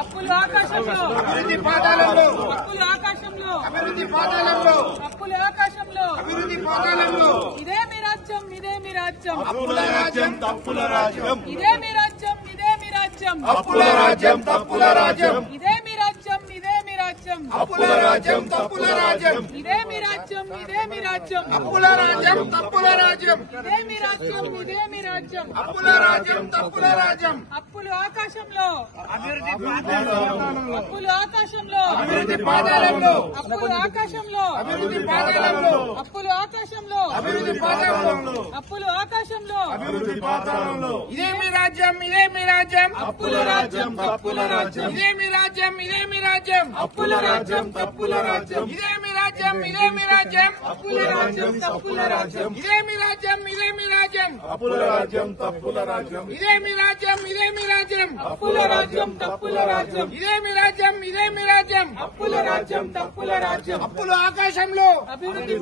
అప్పులు ఆకాశంలో, అభివృద్ధి పాదాలంలో, అప్పులు ఆకాశంలో, అభివృద్ధి పాదాలంలో, అప్పులు ఆకాశంలో, అభివృద్ధి పాదాలంలో. ఇదే మీ రాజ్యం, ఇదే మీ రాజ్యం, అప్పుల రాజ్యం, తప్పుల రాజ్యం, ఇదే మీ రాజ్యం, ఇదే మీ రాజ్యం, అప్పుల రాజ్యం, తప్పుల రాజ్యం, ఇదే మీ రాజ్యం, ఇదే మీ రాజ్యం, అప్పుల రాజ్యం, తప్పుల రాజ్యం, ఇదే మీ రాజ్యం, ఇదే మీ రాజ్యం, అప్పుల రాజ్యం, తప్పుల రాజ్యం, ఇదే మీ రాజ్యం, ఇదే మీ రాజ్యం, అప్పుల రాజ్యం, తప్పుల రాజ్యం. అప్పులు ఆకాశంలో, అభివృద్ధి పాదాలంలో, అప్పులు ఆకాశంలో, అభివృద్ధి పాదాలంలో, అప్పులు ఆకాశంలో, అభివృద్ధి పాదాలంలో, అప్పులు ఆకాశంలో, అభివృద్ధి పాదాలంలో, అప్పులు ఆకాశంలో, అభివృద్ధి పాదాలంలో. ఇదే మీ రాజ్యం, ఇదే మీ రాజ్యం, అప్పుల రాజ్యం, తప్పుల రాజ్యం, ఇదే మీ రాజ్యం, ఇదే మీ రాజ్యం, అప్పుల రాజ్యం, తప్పుల రాజ్యం, ఇదే మీ రాజ్యం, ఇదే మీ రాజ్యం, అప్పుల రాజ్యం, తప్పుల రాజ్యం, ఇదే మీ రాజ్యం, ఇదే మీ రాజ్యం, అప్పుల రాజ్యం తప్పుల రాజ్యం ఇదే మీ రాజ్యం, ఇదే మీ రాజ్యం, అప్పుల రాజ్యం, తప్పుల రాజ్యం, ఇదే మీ రాజ్యం, ఇదే మీ రాజ్యం. అప్పుల రాజ్యం, తప్పుల రాజ్యం, అప్పులు ఆకాశంలో, అభివృద్ధి